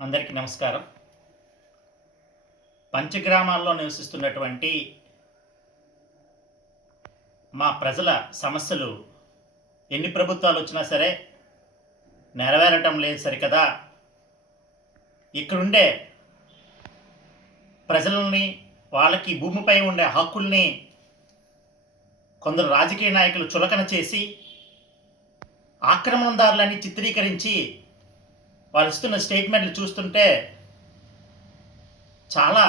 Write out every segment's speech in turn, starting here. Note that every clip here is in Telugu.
అందరికీ నమస్కారం. పంచగ్రామాల్లో నివసిస్తున్నటువంటి మా ప్రజల సమస్యలు ఎన్ని ప్రభుత్వాలు వచ్చినా సరే నెరవేరటం లేదు సరికదా? ఇక్కడుండే ప్రజలని వాళ్ళకి భూమిపై ఉండే హక్కుల్ని కొందరు రాజకీయ నాయకులు చులకన చేసి ఆక్రమణదారులని చిత్రీకరించి వాళ్ళు ఇస్తున్న స్టేట్మెంట్లు చూస్తుంటే చాలా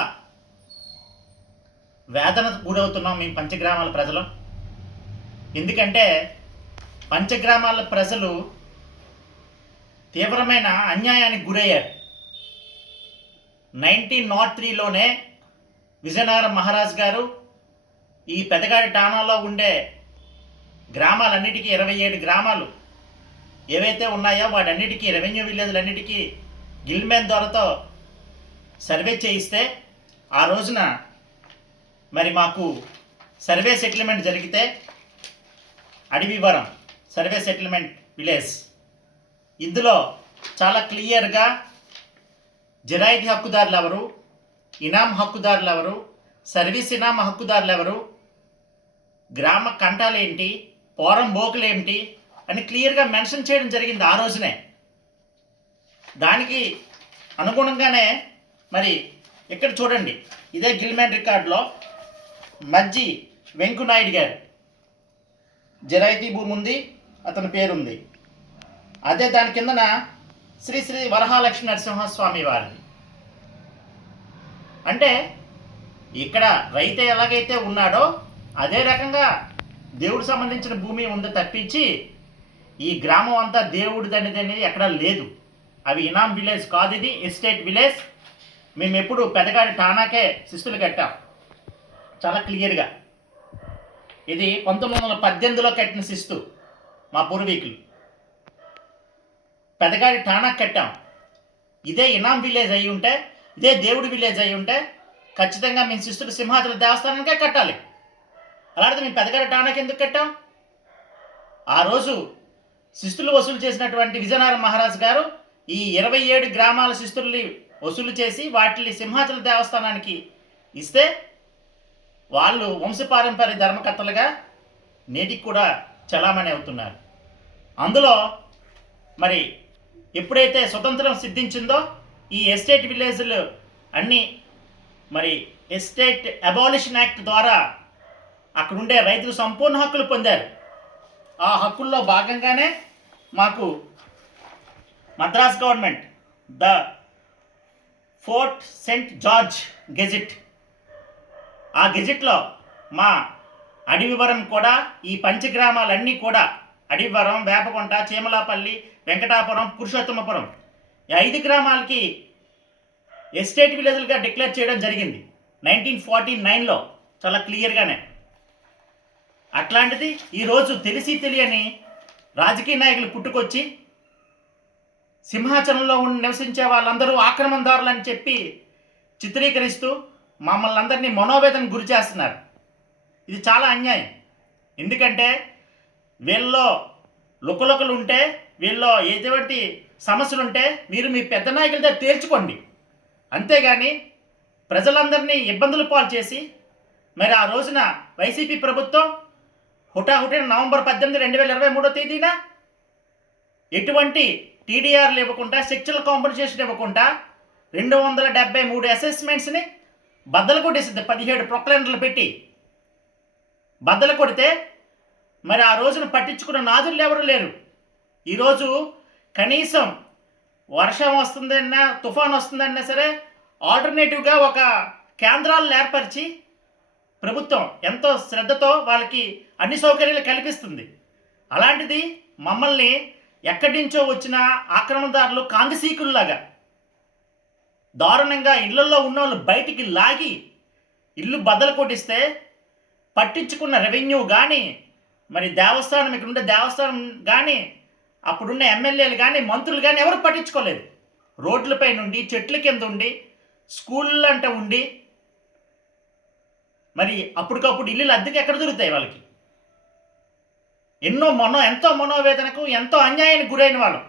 వేదన గురవుతున్నాం మేము పంచగ్రామాల ప్రజలు. ఎందుకంటే పంచగ్రామాల ప్రజలు తీవ్రమైన అన్యాయానికి గురయ్యారు. నైన్టీన్ నాట్ త్రీలోనే విజయనగరం మహారాజ్ గారు ఈ పెద్దగాడి టానాలో ఉండే గ్రామాలన్నిటికీ ఇరవై ఏడు గ్రామాలు ఏవైతే ఉన్నాయో వాటన్నిటికీ రెవెన్యూ విలేజ్లన్నిటికీ గిల్మెన్ ద్వారాతో సర్వే చేయిస్తే ఆ రోజున మరి మాకు సర్వే సెటిల్మెంట్ జరిగితే అడవివరం సర్వే సెటిల్మెంట్ విలేజ్ ఇందులో చాలా క్లియర్గా జరాయితీ హక్కుదారులు ఎవరు ఇనాం హక్కుదారులు ఎవరు సర్వీస్ ఇనాం హక్కుదారులు ఎవరు గ్రామ కంటాలు ఏంటి పోరం బోకులు ఏంటి అని క్లియర్గా మెన్షన్ చేయడం జరిగింది ఆ రోజునే. దానికి అనుగుణంగానే మరి ఇక్కడ చూడండి ఇదే గిల్మెన్ రికార్డులో మజ్జి వెంకునాయుడు గారు. జరాయితీ భూమి ఉంది అతని పేరుంది. అదే దాని కిందన శ్రీ శ్రీ వరహాలక్ష్మి నరసింహస్వామి వారిది. అంటే ఇక్కడ రైతు ఎలాగైతే ఉన్నాడో అదే రకంగా దేవుడు సంబంధించిన భూమి ఉంది తప్పించి ఈ గ్రామం అంతా దేవుడి అనేది అనేది ఎక్కడా లేదు. అవి ఇనాం విలేజ్ కాదు ఇది ఎస్టేట్ విలేజ్. మేము ఎప్పుడు పెద్దగాడి ఠానాకే శిస్తులు కట్టాం. చాలా క్లియర్గా. ఇది పంతొమ్మిది వందల పద్దెనిమిదిలో కట్టిన శిస్తు మా పూర్వీకులు. పెద్దగాడి ఠానా కట్టాం. ఇదే ఇనాం విలేజ్ అయి ఉంటే ఇదే దేవుడి విలేజ్ అయి ఉంటే ఖచ్చితంగా మేము శిస్తులు సింహాచల దేవస్థానానికే కట్టాలి. అలాంటిది మేము పెద్దగాడి ఠానాకి ఎందుకు కట్టాం? ఆ రోజు శిస్తులు వసూలు చేసినటువంటి విజయనగరం మహారాజ్ గారు ఈ ఇరవై ఏడు గ్రామాల శిస్తుల్ని వసూలు చేసి వాటిని సింహాచల దేవస్థానానికి ఇస్తే వాళ్ళు వంశపారంపర్య ధర్మకర్తలుగా నేటికి కూడా చలామణి అవుతున్నారు. అందులో మరి ఎప్పుడైతే స్వతంత్రం సిద్ధించిందో ఈ ఎస్టేట్ విలేజ్లు అన్నీ మరి ఎస్టేట్ అబాలిషన్ యాక్ట్ ద్వారా అక్కడ ఉండే రైతులు సంపూర్ణ హక్కులు పొందారు. ఆ హక్కుల్లో భాగంగానే మాకు Madras government the Fort Saint George gazette. ఆ గెజిట్లో మా అడవివరం కూడా ఈ పంచగ్రామాలన్నీ కూడా అడవివరం వేపకొంట చీమలాపల్లి వెంకటాపురం పురుషోత్తమపురం. ఈ ఐదు గ్రామాలకి ఎస్టేట్ విలేజ్లుగా డిక్లేర్ చేయడం జరిగింది. నైన్టీన్ ఫార్టీ నైన్లో చాలా క్లియర్గానే. అట్లాంటిది ఈరోజు తెలిసి తెలియని రాజకీయ నాయకులు పుట్టుకొచ్చి సింహాచలంలో ఉండి నివసించే వాళ్ళందరూ ఆక్రమణదారులని చెప్పి చిత్రీకరిస్తూ మమ్మల్ని అందరినీ మనోవేదన గురి చేస్తున్నారు. ఇది చాలా అన్యాయం. ఎందుకంటే వీళ్ళలో లుకలుకలు ఉంటే వీళ్ళలో ఎటువంటి సమస్యలు ఉంటే మీరు మీ పెద్ద నాయకులతో తేల్చుకోండి. అంతేగాని ప్రజలందరినీ ఇబ్బందులు పాలు చేసి మరి ఆ రోజున వైసీపీ ప్రభుత్వం హుటాహుటిన నవంబర్ పద్దెనిమిది రెండు వేల ఇరవై మూడో తేదీన ఎటువంటి టీడీఆర్లు ఇవ్వకుండా సెక్చువల్ కాంపెన్సేషన్ ఇవ్వకుండా రెండు వందల డెబ్బై మూడు అసెస్మెంట్స్ని బద్దలు కొట్టేసింది. పదిహేడు ప్రొక్లెండర్లు పెట్టి బద్దలు కొడితే మరి ఆ రోజున పట్టించుకున్న నాదులు ఎవరు లేరు. ఈరోజు కనీసం వర్షం వస్తుందన్నా తుఫాన్ వస్తుందన్నా సరే ఆల్టర్నేటివ్గా ఒక కేంద్రాలను ఏర్పరిచి ప్రభుత్వం ఎంతో శ్రద్ధతో వాళ్ళకి అన్ని సౌకర్యాలు కల్పిస్తుంది. అలాంటిది మమ్మల్ని ఎక్కడి నుంచో వచ్చిన ఆక్రమణదారులు కాంగసీకుల్లాగా దారుణంగా ఇళ్ళలో ఉన్న వాళ్ళు బయటికి లాగి ఇల్లు బద్దలు కొట్టిస్తే పట్టించుకున్న రెవెన్యూ కానీ మరి దేవస్థానం ఇక్కడ ఉండే దేవస్థానం కానీ అప్పుడున్న ఎమ్మెల్యేలు కానీ మంత్రులు కానీ ఎవరు పట్టించుకోలేదు. రోడ్లపై నుండి చెట్ల కింద ఉండి స్కూళ్ళంట ఉండి మరి అప్పటికప్పుడు ఇల్లులు అద్దెకి ఎక్కడ దొరుకుతాయి వాళ్ళకి? ఎన్నో మనో ఎంతో మనోవేదనకు ఎంతో అన్యాయానికి గురైన వాళ్ళు.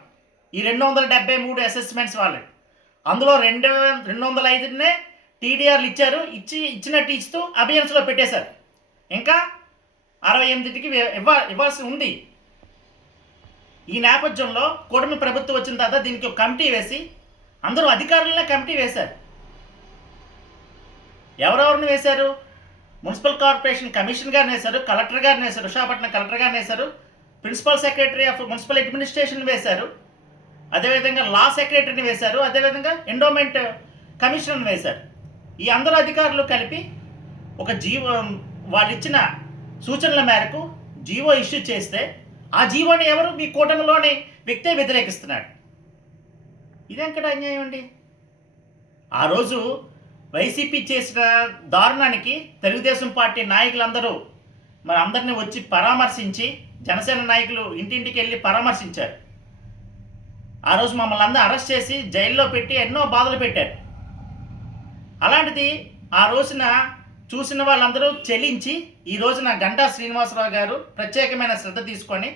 ఈ రెండు వందల డెబ్బై మూడు అసెస్మెంట్స్ వాళ్ళు అందులో రెండు రెండు వందల ఐదునే టీడీఆర్లు ఇచ్చారు ఇచ్చి ఇచ్చినట్టు ఇస్తూ అభియన్స్లో పెట్టేశారు. ఇంకా అరవై ఎనిమిదికి ఇవ్వ ఇవ్వాల్సి ఉంది. ఈ నేపథ్యంలో కూటమి ప్రభుత్వం వచ్చిన తర్వాత దీనికి ఒక కమిటీ వేసి అందరూ అధికారులనే కమిటీ వేశారు. ఎవరెవరిని వేశారు? మున్సిపల్ కార్పొరేషన్ కమిషన్ గారిని వేశారు కలెక్టర్ గారిని వేశారు విశాఖపట్నం కలెక్టర్ గారిని వేశారు principal secretary of municipal administration వేశారు అదేవిధంగా లా సెక్రటరీని వేశారు అదేవిధంగా ఎండోమెంట్ కమిషనర్ని వేశారు. ఈ అందరు అధికారులు కలిపి ఒక జీవో వాళ్ళు ఇచ్చిన సూచనల మేరకు జీవో ఇష్యూ చేస్తే ఆ జీవోని ఎవరు మీ కూటమిలోని వ్యక్తే వ్యతిరేకిస్తున్నాడు. ఇదెక్కడ అన్యాయం అండి? ఆ రోజు వైసీపీ చేసిన దారుణానికి తెలుగుదేశం పార్టీ నాయకులందరూ మరి అందరినీ వచ్చి పరామర్శించి జనసేన నాయకులు ఇంటింటికి వెళ్ళి పరామర్శించారు. ఆ రోజు మమ్మల్ని అందరూ అరెస్ట్ చేసి జైల్లో పెట్టి ఎన్నో బాధలు పెట్టారు. అలాంటిది ఆ రోజున చూసిన వాళ్ళందరూ చెల్లించి ఈ రోజున గంటా శ్రీనివాసరావు గారు ప్రత్యేకమైన శ్రద్ధ తీసుకొని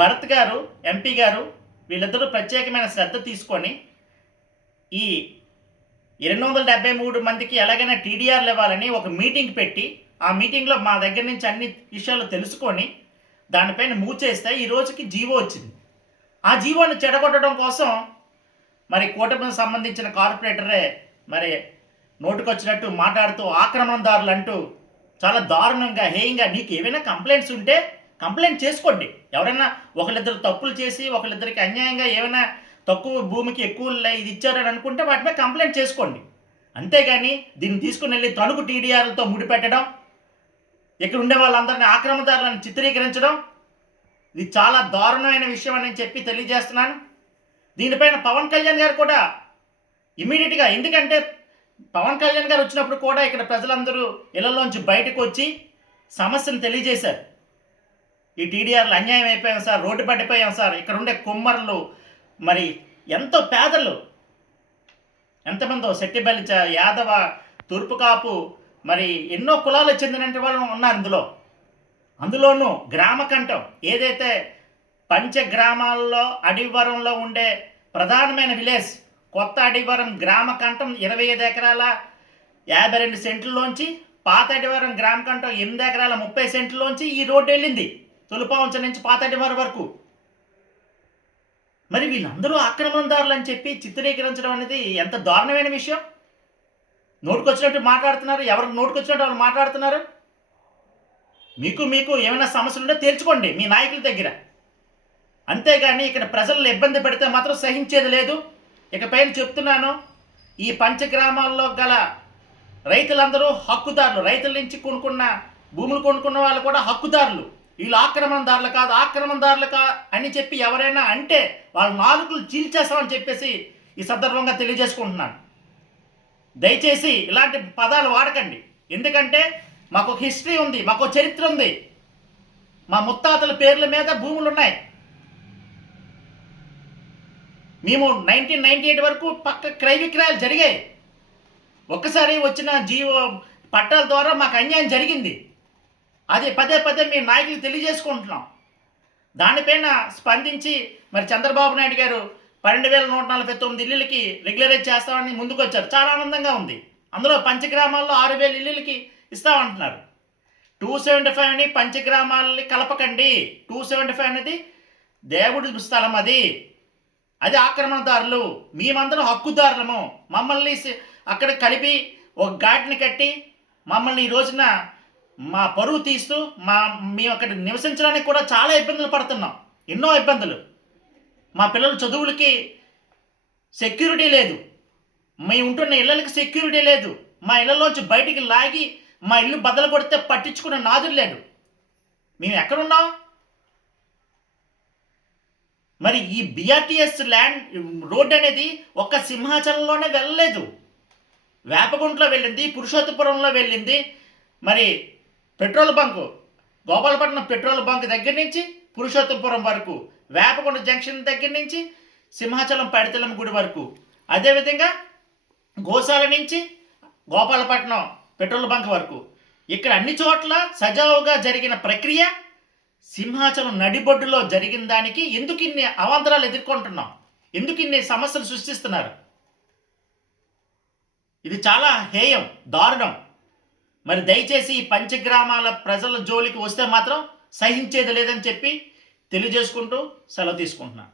భరత్ గారు ఎంపీ గారు వీళ్ళిద్దరూ ప్రత్యేకమైన శ్రద్ధ తీసుకొని ఈ రెండు వందల డెబ్బై మూడు మందికి ఎలాగైనా టీడీఆర్లు ఇవ్వాలని ఒక మీటింగ్ పెట్టి ఆ మీటింగ్లో మా దగ్గర నుంచి అన్ని విషయాలు తెలుసుకొని దానిపైన మూవ్ చేస్తే ఈ రోజుకి జీవో వచ్చింది. ఆ జీవోని చెడగొట్టడం కోసం మరి కూటమికి సంబంధించిన కార్పొరేటరే మరి నోటుకొచ్చినట్టు మాట్లాడుతూ ఆక్రమణదారులు అంటూ చాలా దారుణంగా హేయంగా నీకు ఏమైనా కంప్లైంట్స్ ఉంటే కంప్లైంట్ చేసుకోండి. ఎవరైనా ఒకళ్ళిద్దరు తప్పులు చేసి ఒకళ్ళిద్దరికి అన్యాయంగా ఏమైనా తక్కువ భూమికి ఎక్కువ ఇది ఇచ్చారని అనుకుంటే వాటి మీద కంప్లైంట్ చేసుకోండి. అంతేగాని దీన్ని తీసుకుని వెళ్ళి తణుకు టీడీఆర్లతో ముడిపెట్టడం ఇక్కడ ఉండే వాళ్ళందరినీ ఆక్రమణదారులను చిత్రీకరించడం ఇది చాలా దారుణమైన విషయం అని చెప్పి తెలియజేస్తున్నాను. దీనిపైన పవన్ కళ్యాణ్ గారు కూడా ఇమీడియట్గా ఎందుకంటే పవన్ కళ్యాణ్ గారు వచ్చినప్పుడు కూడా ఇక్కడ ప్రజలందరూ ఇళ్ళలోంచి బయటకు వచ్చి సమస్యను తెలియజేశారు. ఈ టీడీఆర్లు అన్యాయం అయిపోయాం సార్ రోడ్డు పడిపోయాం సార్ ఇక్కడ ఉండే కుమ్మర్లు మరి ఎంతో పేదలు. ఎంతమందో శక్తిబలిచ యాదవ తూర్పు కాపు మరి ఎన్నో కులాలకు చెందిన వాళ్ళు ఉన్నారు ఇందులో. అందులోనూ గ్రామ కంఠం ఏదైతే పంచ గ్రామాల్లో అడివరంలో ఉండే ప్రధానమైన విలేజ్ కొత్త అడివరం గ్రామ కంఠం ఇరవై ఐదు ఎకరాల యాభై రెండు సెంట్లలోంచి పాత అడివరం గ్రామ కంఠం ఎనిమిది ఎకరాల ముప్పై సెంట్లలోంచి ఈ రోడ్డు వెళ్ళింది. తొలిపావంచ నుంచి పాత అడివరం వరకు. మరి వీళ్ళందరూ ఆక్రమణదారులు అని చెప్పి చిత్రీకరించడం అనేది ఎంత దారుణమైన విషయం? నోటుకొచ్చినట్టు మాట్లాడుతున్నారు ఎవరికి నోటుకొచ్చినట్టు వాళ్ళు మాట్లాడుతున్నారు? మీకు మీకు ఏమైనా సమస్యలు ఉంటే తేల్చుకోండి మీ నాయకుల దగ్గర. అంతేగాని ఇక్కడ ప్రజలను ఇబ్బంది పెడితే మాత్రం సహించేది లేదు. ఇక పైన చెప్తున్నాను ఈ పంచగ్రామాల్లో గల రైతులందరూ హక్కుదారులు. రైతుల నుంచి కొనుక్కున్న భూములు కొనుక్కున్న వాళ్ళు కూడా హక్కుదారులు. వీళ్ళు ఆక్రమణదారులు కాదు ఆక్రమణదారులు కా అని చెప్పి ఎవరైనా అంటే వాళ్ళ నాలుగులు చీల్చేస్తామని చెప్పేసి ఈ సందర్భంగా తెలియజేసుకుంటున్నాను. దయచేసి ఇలాంటి పదాలు వాడకండి. ఎందుకంటే మాకు ఒక హిస్టరీ ఉంది మాకు చరిత్ర ఉంది. మా ముత్తాతల పేర్ల మీద భూములు ఉన్నాయి మేము నైన్టీన్ నైన్టీ ఎయిట్ వరకు పక్క క్రయ విక్రయాలు జరిగాయి. ఒక్కసారి వచ్చిన జీవో పట్టాల ద్వారా మాకు అన్యాయం జరిగింది. అది పదే పదే మీ నాయకులు తెలియజేసుకుంటున్నాం. దానిపైన స్పందించి మరి చంద్రబాబు నాయుడు గారు పన్నెండు వేల నూట నలభై తొమ్మిది ఇల్లులకి రెగ్యులరైజ్ చేస్తామని ముందుకు వచ్చారు చాలా ఆనందంగా ఉంది. అందులో పంచగ్రామాల్లో ఆరు వేల ఇల్లులకి ఇస్తామంటున్నారు. టూ సెవెంటీ ఫైవ్ని పంచగ్రామాలని కలపకండి. టూ సెవెంటీ ఫైవ్ అనేది దేవుడి స్థలం అది. అది ఆక్రమణదారులు. మేమందరం హక్కుదారులము. మమ్మల్ని అక్కడ కలిపి ఒక ఘాట్ని కట్టి మమ్మల్ని ఈ రోజున మా పరువు తీస్తూ మా మేము అక్కడ నివసించడానికి కూడా చాలా ఇబ్బందులు పడుతున్నాం. ఎన్నో ఇబ్బందులు. మా పిల్లల చదువులకి సెక్యూరిటీ లేదు. మేము ఉంటున్న ఇళ్ళకి సెక్యూరిటీ లేదు. మా ఇళ్ళలోంచి బయటికి లాగి మా ఇల్లు బద్దలు కొడితే పట్టించుకున్న నాదులు లేడు. మేము ఎక్కడున్నాం? మరి ఈ బిఆర్టీఎస్ ల్యాండ్ రోడ్ అనేది ఒక్క సింహాచలంలోనే వెళ్ళలేదు. వేపగుంట్లో వెళ్ళింది పురుషోత్తపురంలో వెళ్ళింది. మరి petrol bunk. Gopalapatnam petrol bunk దగ్గర నుంచి పురుషోత్తపురం వరకు వేపకొండ జంక్షన్ దగ్గర నుంచి సింహాచలం పడితెలమ్మ గుడి వరకు. అదేవిధంగా గోశాల నుంచి గోపాలపట్నం పెట్రోల్ బంక్ వరకు. ఇక్కడ అన్ని చోట్ల సజావుగా జరిగిన ప్రక్రియ సింహాచలం నడిబొడ్డులో జరిగిన దానికి ఎందుకు ఇన్ని అవాంతరాలు ఎదుర్కొంటున్నాం? ఎందుకు ఇన్ని సమస్యలు సృష్టిస్తున్నారు? ఇది చాలా హేయం దారుణం. మరి దయచేసి ఈ పంచగ్రామాల ప్రజల జోలికి వస్తే మాత్రం సహించేది లేదని చెప్పి తెలియజేసుకుంటూ సెలవు తీసుకుంటున్నాను.